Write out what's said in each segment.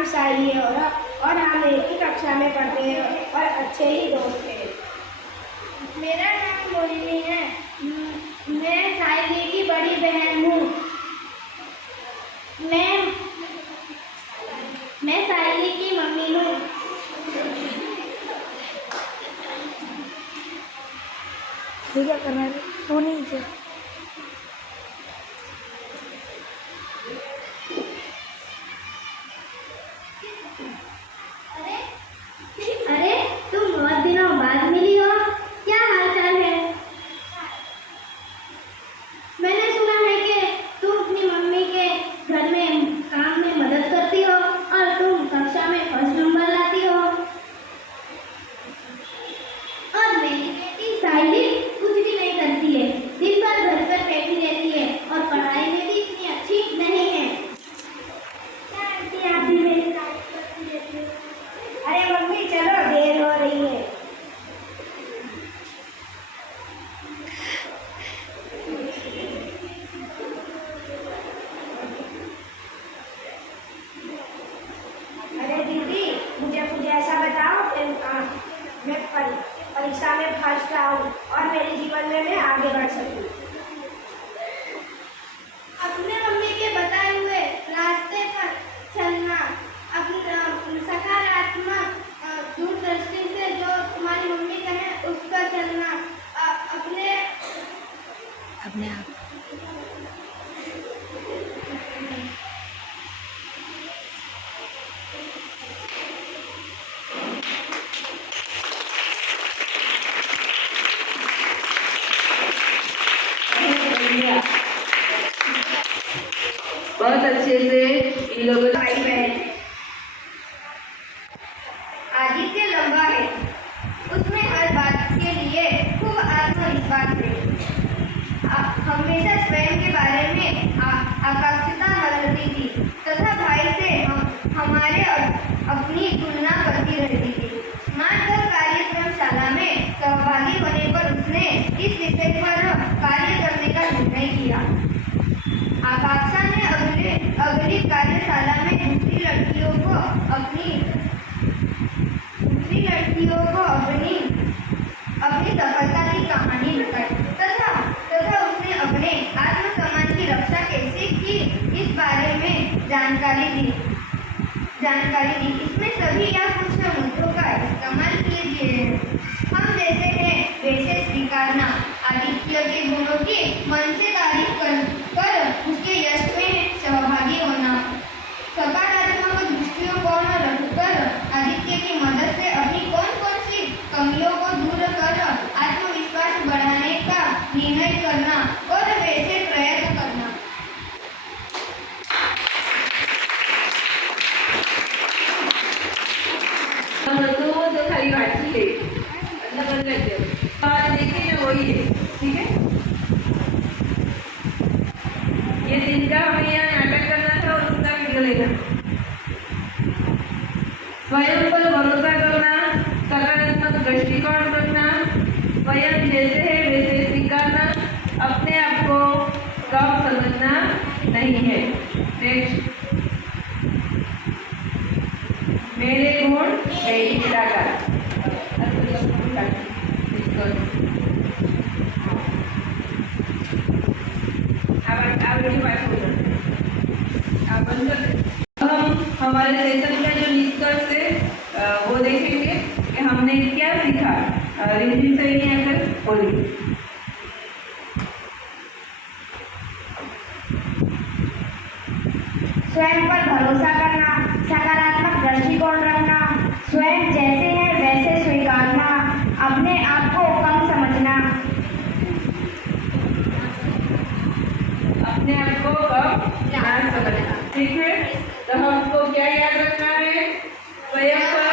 नाम साई है और हम एक ही कक्षा में पढ़ते हैं और अच्छे ही दोस्त हैं। मेरा नाम मोहिनी है। मैं साइली की बड़ी बहन हूँ। मैं साइली की मम्मी हूँ। तू क्या करना है? तू नहीं क्या? अरे तुम बहुत दिनों बाद मिली हो, क्या हाल चाल है? मैंने सुना है कि तुम अपनी मम्मी के घर में काम में मदद करती हो और तुम कक्षा में फर्स्ट नंबर लाती हो। और मेरी बेटी साइली कुछ भी नहीं करती है, दिन भर घर पर बैठी रहती है और पढ़ाई में भी इतनी अच्छी नहीं है। क्या आंटी आप भी मेरी तारीफ करती रहती हो? अरे मम्मी चलो, देर हो रही है। अरे दीदी, मुझे कुछ ऐसा बताओ कि मैं परीक्षा में फर्स्ट आऊँ और मेरे जीवन में मैं आगे बढ़ सकूँ। अपने मम्मी के बताए हुए रास्ते पर चलना, अपना सकारात्मक दूरदृष्टि से जो तुम्हारी मम्मी कहे उस पर चलना, अपने आप बहुत अच्छे से इन लोगों भाई बहन आदित्य लंबा है, उसमें हर बात के लिए खूब आत्मविश्वास है। हमेशा स्वयं के बारे में आकांक्षता रहती थी तथा भाई से हमारे अपनी तुलना करती रहती थी। स्मार्ट घर कार्यक्रमशाला में सहभागी होने पर उसने इस विषय पर कार्य करने का निर्णय किया। आकांक्षा ने अगली कार्यशाला में दूसरी लड़कियों को अपनी सफलता की कहानी बताई तथा उसने अपने आत्मसम्मान की रक्षा कैसे की इस बारे में जानकारी दी। इसमें सभी या कुछ मुद्दों का इस्तेमाल किए गए हैं। हम जैसे हैं वैसे स्वीकारना, आदित्य के गुणों की मन से तारीफ कर उसके यश में सहभागी होना, सकारात्मक दृष्टिकोण रखकर आदित्य की मदद से अपनी कौन कौन सी कमियों को दूर कर आत्मविश्वास बढ़ाने का निर्णय करना और वैसे प्रयत्न करना। तो खाली बातचीत है, मतलब बन जाते हो और देखिए ना वही है, ठीक है। ये दिन का हमें यहाँ नाटक करना था और उसका वीडियो लेना। स्वयं पर भरोसा करना, सकारात्मक दृष्टिकोण रखना, स्वयं जैसे है वैसे स्वीकारना, अपने आप को कम समझना नहीं है। नेक्स्ट, मेरे गुण मेरी ताकत। हम हमारे सेशन का जो निष्कर्ष है वो देखेंगे कि हमने क्या सीखा। रिद्धि से ही आकर बोलिए। स्वयं पर भरोसा करना, सकारात्मक दृष्टिकोण रखना, स्वयं जैसे है वैसे स्वीकारना, अपने आप को कम समझना, अपने आप को कम ना समझना, ठीक है। तो हमको क्या याद रखना है? स्वयं पर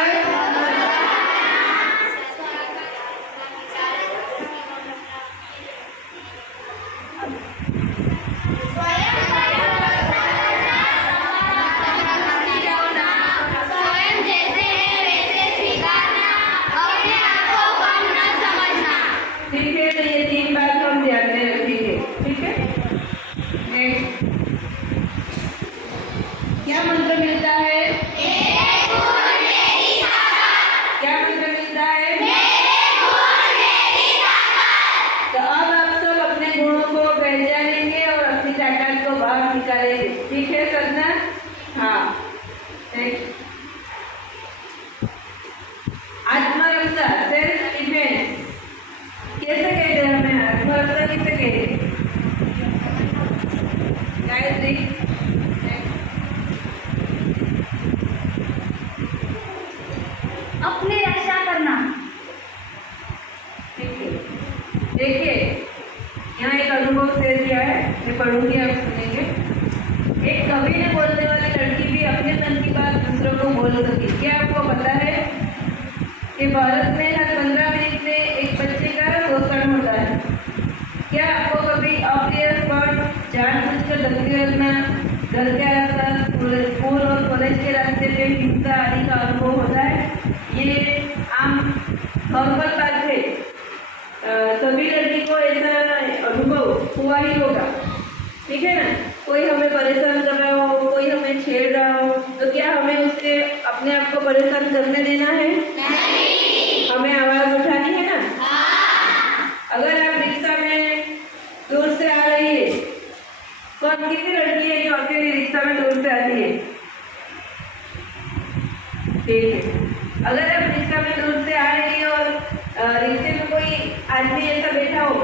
ठीक है। तो ये 3 बात हम ध्यान में रखेंगे, ठीक है। नेक्स्ट, क्या मंत्र मिलता है? भारत में हर 15 मिनट में एक बच्चे का शोषण होता है। क्या आपको कभी अप्रिय स्पर्श, जानबूझकर धमकी रखना, घर के आसपास, स्कूल और कॉलेज के रास्ते पे हिंसा आदि का अनुभव होता है? ये आम नॉर्मल बात है। सभी लड़की को ऐसा अनुभव हुआ ही होगा, ठीक है ना। कोई हमें परेशान कर रहा हो, कोई हमें छेड़ रहा हो, तो क्या हमें उससे अपने आप को परेशान करने देना है? नहीं। हमें आवाज़ उठानी है ना। अगर आप रिक्शा में दूर से आ रही है, कौन कितनी लड़की है जो अकेली रिक्शा में दूर से आती है? ठीक है। अगर आप रिक्शा में दूर से आ रही है और रिक्शे में कोई आदमी ऐसा बैठा हो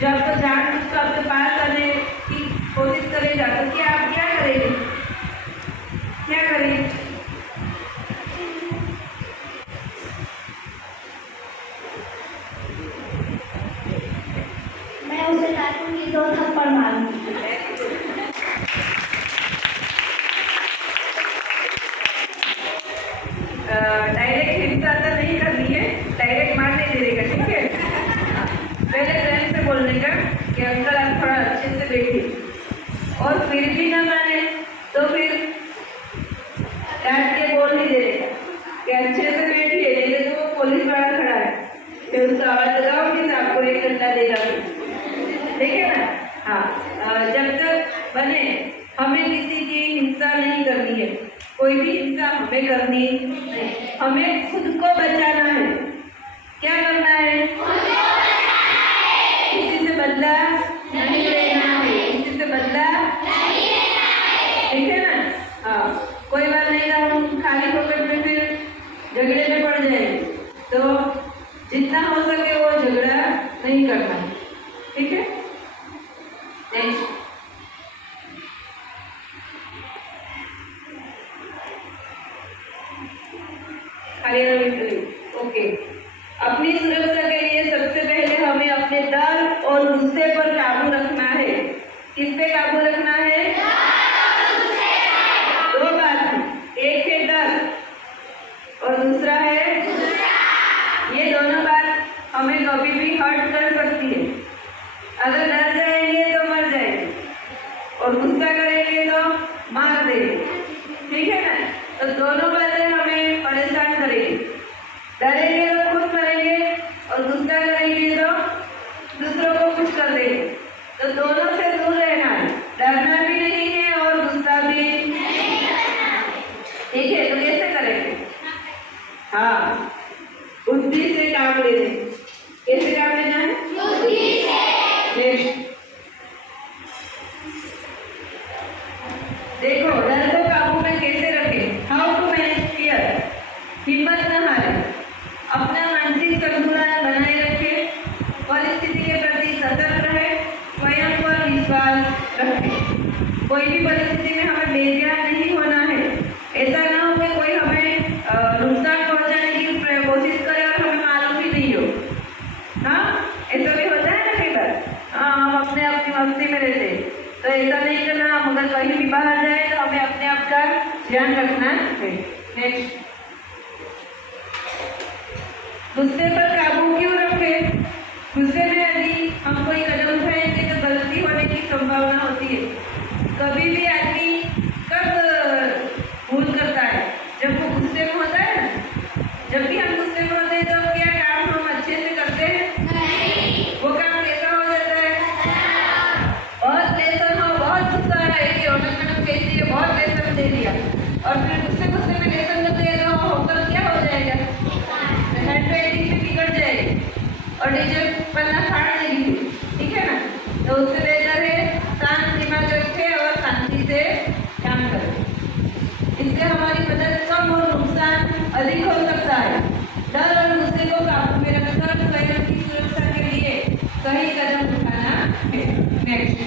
जो आपको जानबूझकर आपके पास आने की कोशिश करेगा, तो क्या आप क्या करेंगे? क्या करेंगे? मैं उसे डांटूंगी, 2 थप्पड़ मारूंगी। डायरेक्ट हिंसा तो नहीं करनी है, डायरेक्ट मार नहीं देगा, ठीक है। पहले प्रेम से बोलने का कि अंकल आप थोड़ा अच्छे से बैठिए, और फिर भी ना माने तो फिर डांट के बोल नहीं देगा कि अच्छे से बैठिए, नहीं तो वो पुलिस वाला खड़ा है, फिर उसका आवाज़ लगाओगे तो आपको 1 घंटा देगा, ठीक है ना। हाँ, जब तक बने हमें किसी की हिंसा नहीं करनी है, कोई भी हिंसा हमें करनी नहीं, हमें खुद को बचाना है। क्या करना है? किसी से बदला नहीं लेना है, किसी से बदला नहीं लेना है, ठीक है ना। हाँ, कोई बात नहीं ना, हम खाली पॉकेट में फिर झगड़े में पड़ जाएंगे, तो जितना हो सके वो झगड़ा नहीं करना है, ठीक है। Next, okay. अपनी सुरक्षा के लिए सबसे पहले हमें अपने डर और गुस्से पर काबू रखना है। किस पे काबू रखना है? 2 बात, एक है डर और दूसरा है ये दोनों बात हमें कभी भी हर्ट कर सकती है। अगर डर जाएंगे तो मर जाएंगे, और गुस्सा करेंगे तो मार देंगे, ठीक है ना। तो दोनों बातें हमें परेशान करेंगी। डरेंगे तो खुद मरेंगे, और गुस्सा करेंगे तो दूसरों को कुछ कर देंगे। तो दोनों से दूर रहना है, डरना भी नहीं है और गुस्सा भी नहीं करना है, ठीक है। तो कैसे करेंगे? हाँ, बुद्धि से काम लेने। कैसे काम लेना है? बुद्धि से। देखो, डर को काबू में कैसे रखें? How to manage fear. हिम्मत न हारे, अपना मानसिक संतुलन बनाए रखें, परिस्थिति के प्रति सतर्क रहे, स्वयं पर विश्वास रखें। कोई भी परिस्थिति में हमें बेध्यान नहीं होना है। ऐसा ना हो कि कोई हमें नुकसान पहुंचाने की कोशिश करे और हमें मालूम ही नहीं हो। हाँ, ऐसा भी होता है ना कई बार। हाँ, हम अपने अपनी मस्ती में रहते हैं, तो ऐसा नहीं करना। हम अगर कहीं भी बाहर जाए तो हमें अपने आप का ध्यान रखना है। नेक्स्ट, गुस्से पर काबू क्यों रखें? गुस्से में यदि हम कोई कदम उठाएंगे तो गलती होने की संभावना होती है। कभी भी आदमी कब भूल करता है? जब वो गुस्से में होता है ना। जब भी हम गुस्से में होते हैं तो क्या काम हम अच्छे से करते हैं? नहीं। वो काम कैसा हो जाता है? बहुत लेसन हो, बहुत गुस्सा आ है कि मैडम कैसी है, बहुत लेसन दे दिया, और फिर गुस्से में लेसन कर दिया तो होकर क्या हो जाएगा? हैंडराइटिंग भी बिगड़ जाएगी और टीचर पन्ना फाड़ देगी, ठीक है ना। तो उससे बेहतर है शांत दिमाग रखें और शांति से काम करें। इससे हमारी मदद कम और नुकसान अधिक हो सकता है। डर और गुस्से को काबू में रखकर स्वयं की सुरक्षा के लिए सही कदम उठाना है। नेक्स्ट,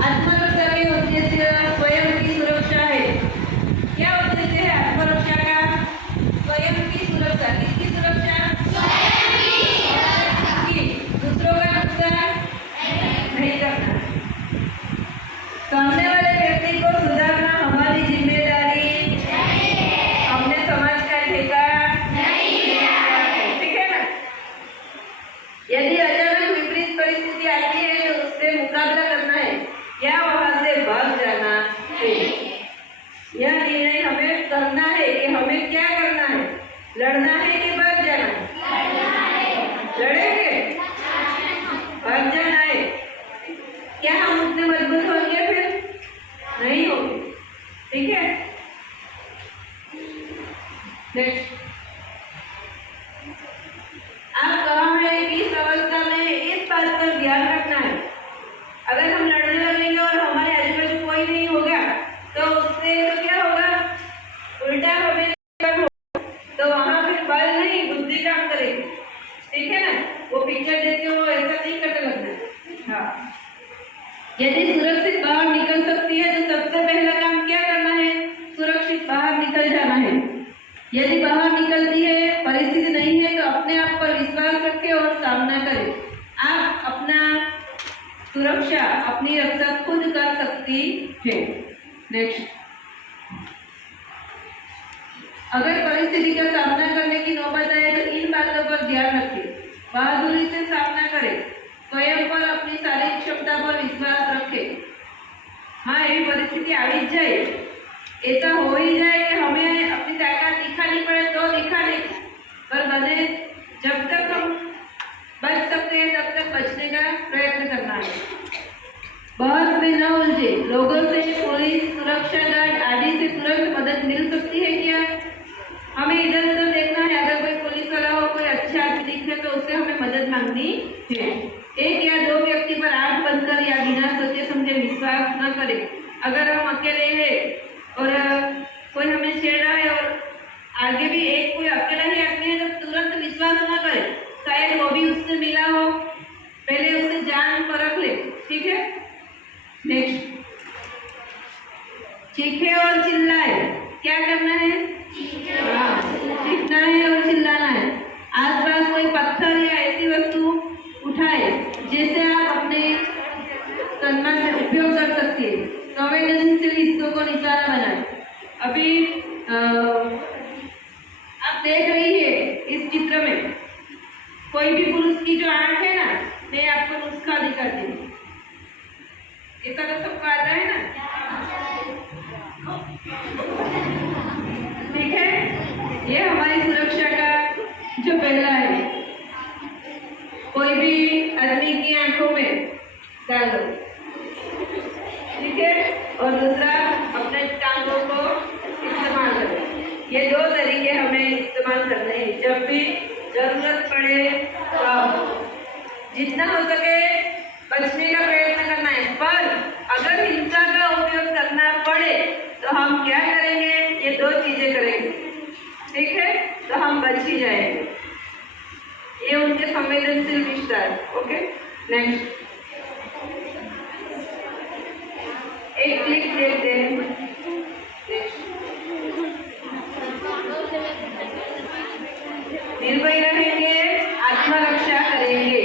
आत्मरक्षा के उद्देश्य स्वयं की सुरक्षा है। क्या उद्देश्य है आत्मरक्षा का? स्वयं की सुरक्षा। किसकी सुरक्षा? स्वयं की सुरक्षा। दूसरों का नुकसान नहीं करना। सामने वाले व्यक्ति को सुधारना हमारी जिम्मेदारी नहीं है। हमने समाज का ठेका यह निर्णय हमें करना है कि हमें क्या करना है, लड़ना है कि भाग जाना है? लड़ेंगे, भाग जाना है। क्या हम उतने मजबूत होंगे? फिर नहीं होंगे। ठीक है, नेक्स्ट। आप कहा है कि इस अवस्था में इस बात पर ध्यान रखना है, अगर हम लड़ने लगेंगे और हमारे आजू बाजू कोई नहीं होगा तो उससे तो क्या होगा, उल्टा हमें तो वहां फिर बल नहीं बुद्धि काम करेगी। ठीक है ना, वो पिक्चर देख के वो ऐसा नहीं करने लगना। हाँ, यदि सुरक्षित बाहर निकल सकती है तो सबसे पहला काम क्या करना है, सुरक्षित बाहर निकल जाना है। यदि बाहर निकलती है, परिस्थिति नहीं है तो अपने आप पर विश्वास रखें और सामना करें। आप अपना सुरक्षा, अपनी रक्षा खुद कर सकती है। नेक्स्ट, अगर परिस्थिति का सामना करने की नौबत आए तो इन बातों पर ध्यान रखें, बहादुरी से सामना करें, स्वयं पर अपनी शारीरिक क्षमता पर विश्वास रखें। हाँ, ये परिस्थिति आ ही जाए, ऐसा हो ही जाए कि हमें अपनी ताकत दिखानी पड़े तो दिखानी, पर बने जब तक हम बच सकते हैं तब तक बचने का प्रयत्न करना है। बहस में न उलझे, लोगों से, पुलिस, सुरक्षा गार्ड आदि से तुरंत मदद मिल सकती है क्या? हमें इधर उधर देखना है, अगर कोई पुलिस वाला हो, कोई अच्छा आदमी दिखे तो उससे हमें मदद मांगनी है। एक या दो व्यक्ति पर आंख बंद कर या बिना सोचे समझे विश्वास न करें। अगर हम अकेले हैं और कोई हमें छेड़ रहा है और आगे भी एक कोई अकेला ही आदमी है तो तुरंत विश्वास न करें, शायद वो भी उससे मिला हो, पहले उससे जान परख ले। ठीक है, नेक्स्ट, चीखे और चिल्लाए। क्या करना है? चीखना है और चिल्लाना है। आसपास कोई पत्थर या ऐसी वस्तु उठाए जिसे आप अपने सम्मान में उपयोग कर सकते हैं। संवेदनशील हिस्सों को निशाना बनाए। अभी आप देख रही है इस चित्र में कोई भी पुरुष की जो आंख है ना, मैं आपको नुस्खा दिखाती हूँ। ऐसा तो सबको आता है ना? ठीक है, ये हमारी सुरक्षा का जो पहला है, कोई भी आदमी की आंखों में डाल दो। ठीक है, और दूसरा अपने टांगों को इस्तेमाल करो। ये दो तरीके हमें इस्तेमाल करने हैं जब भी जरूरत पड़े, तो जितना हो सके बचने का प्रयत्न करना है। पर अगर हिंसा का उपयोग करना पड़े तो हम क्या करेंगे? ये दो चीजें करेंगे। ठीक है, तो हम बच ही जाएंगे। ये उनके संवेदनशील विस्तार। ओके, नेक्स्ट, एक क्लिक देखते हैं। निर्भय रहेंगे, आत्मरक्षा करेंगे।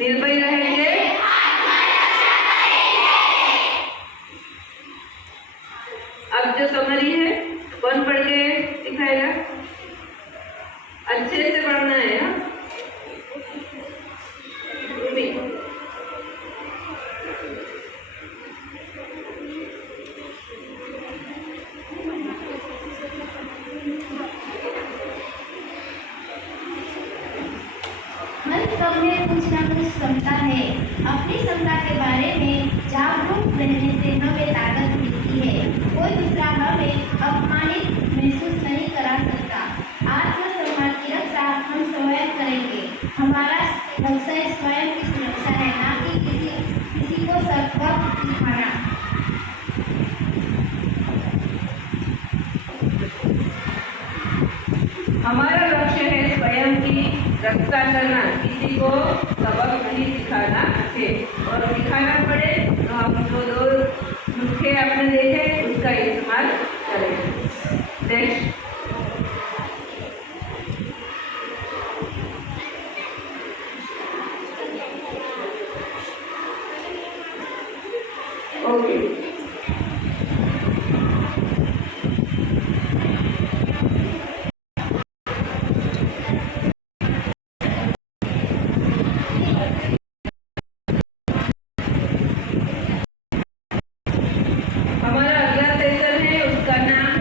निर्भय रहेंगे, अब जो समरी है कौन पढ़ के दिखाएगा? अच्छे से पढ़ना है। हाँ, हर सब में कुछ न कुछ क्षमता है। अपनी क्षमता के बारे में जागरूक रहने से हमें ताकत मिलती है। कोई दूसरा हमें अपमानित महसूस नहीं करा सकता। आत्मसम्मान की रक्षा हम स्वयं करेंगे। हमारा लक्ष्य स्वयं की सुरक्षा है, ना कि किसी को सबक सिखाना। हमारा लक्ष्य है स्वयं की रक्षा करना, किसी को सबक नहीं सिखाना है। और सिखाना पड़े तो हम जो दो नुस्खे आपने देखे उसका इस्तेमाल करें। नेक्स्ट, ओके, हमारा अगला सेशन है, उसका नाम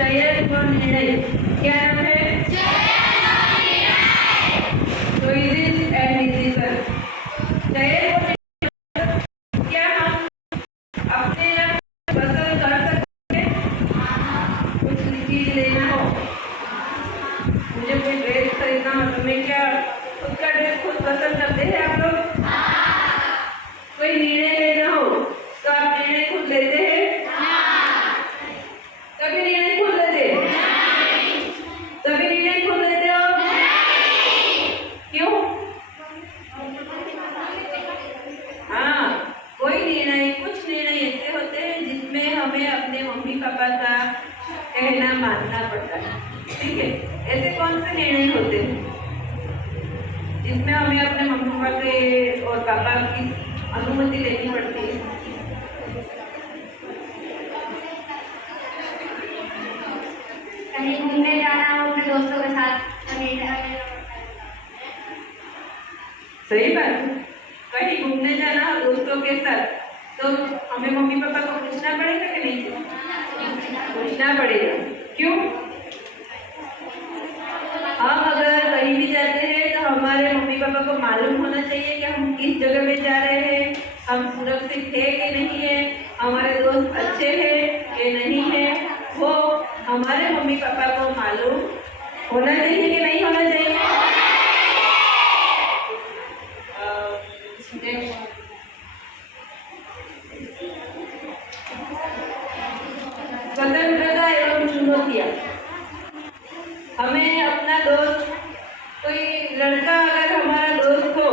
चयन और निर्णय। क्या नाम है? Choices and decision. चयन और निर्णय क्या हम अपने आप पसंद कर सकते हैं? कुछ चीज लेना हो, मुझे कोई ड्रेस खरीदना हो तो मैं क्या खुद का ड्रेस खुद पसंद करते हैं आप लोग? कोई निर्णय लेना हो तो आप निर्णय खुद लेते हैं? कभी निर्णय खुद लेते? कभी निर्णय खुद लेते हो? क्यों? हाँ, कोई निर्णय, कुछ निर्णय ऐसे होते हैं जिसमें हमें अपने मम्मी पापा का कहना मानना पड़ता है। ठीक है, ऐसे कौन से निर्णय होते हैं जिसमें हमें अपने मम्मी पापा के और पापा की अनुमति लेनी पड़ती है? कहीं घूमने जाना हो अपने दोस्तों के साथ, कहीं सही बात है। कहीं घूमने जाना हो दोस्तों के साथ तो हमें मम्मी पापा को पूछना पड़ेगा कि नहीं? पूछना पड़ेगा। क्यों? हम अगर कहीं भी जाते हैं तो हमारे मम्मी पापा को मालूम होना चाहिए कि हम किस जगह में जा रहे हैं, हम सुरक्षित है कि नहीं है, हमारे दोस्त अच्छे हैं कि नहीं है, वो हमारे मम्मी पापा को मालूम होना चाहिए कि नहीं होना चाहिए? स्वतंत्रता एवं चुनौतियाँ। हमें अपना दोस्त, कोई लड़का अगर हमारा दोस्त हो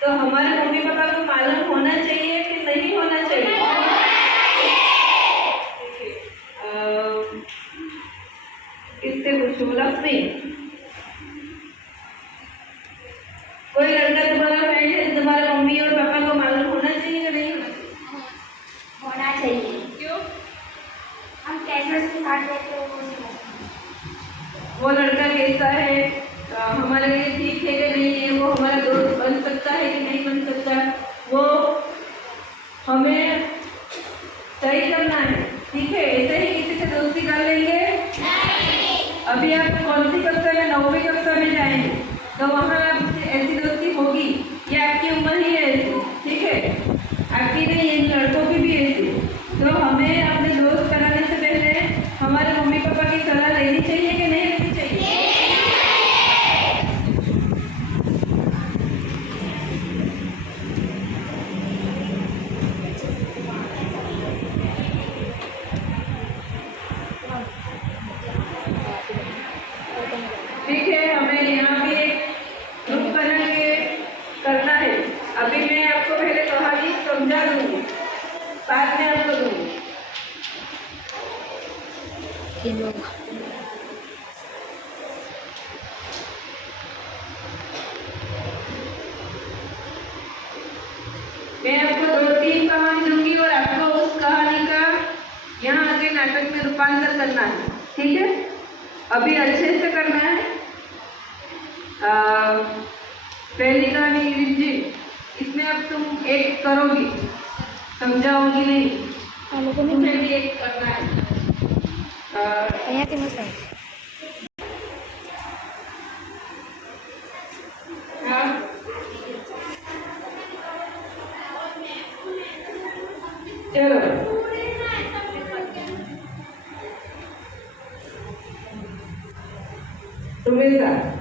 तो हमारे मम्मी पापा को मालूम होना चाहिए कि नहीं होना चाहिए? इससे कुछ लक्ष्मी, कोई लड़का तुम्हारा फ्रेंड है, तुम्हारे मम्मी और पापा को मालूम होना चाहिए कि नहीं होना चाहिए। क्यों? हम कैसे उसके साथ रहते हैं वो लड़का कैसा है, हमारे लिए ठीक है कि नहीं है, वो हमारा दोस्त बन सकता है कि नहीं बन सकता, वो हमें सही करना है। ठीक है, ऐसे ही किसी से दोस्ती कर लेंगे? अभी आप कौन सी कक्षा में, 9वीं कक्षा में जाएंगे तो वहाँ आपसे ऐसी दोस्ती होगी, ये आपकी उम्र ही है ऐसी। ठीक है, आपकी नहीं, इन लड़कों की भी ऐसी। तो हमें अपने दोस्त कराने से पहले हमारे मम्मी पापा की सलाह लेनी चाहिए कि नहीं लेनी चाहिए? ठीक है, हमें यहाँ भी एक ग्रुप बना के करना है। अभी मैं आपको पहले कहानी समझा दूंगी, बाद में आपको दूंगी। ये लोग मैं आपको 2-3 कहानी दूंगी और आपको उस कहानी का यहाँ आगे नाटक में रूपांतर करना है। ठीक है, अभी अच्छे से करना है। पहली कहानी रिंजी, इसमें अब तुम एक करोगी, समझाओगी नहीं, तुम्हें भी एक करना है। અહીંયાથી મસ્ત આવે. हाँ, चलो तुम्हें साथ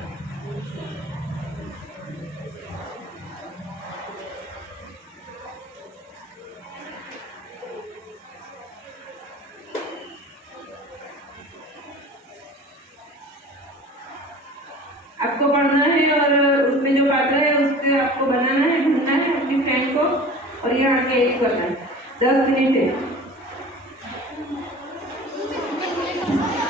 आपको पढ़ना है और उसमें जो पात्र है उससे आपको बनाना है, ढूंढना है अपनी फ्रेंड को और यहाँ आके एक करना है। 10 मिनट है।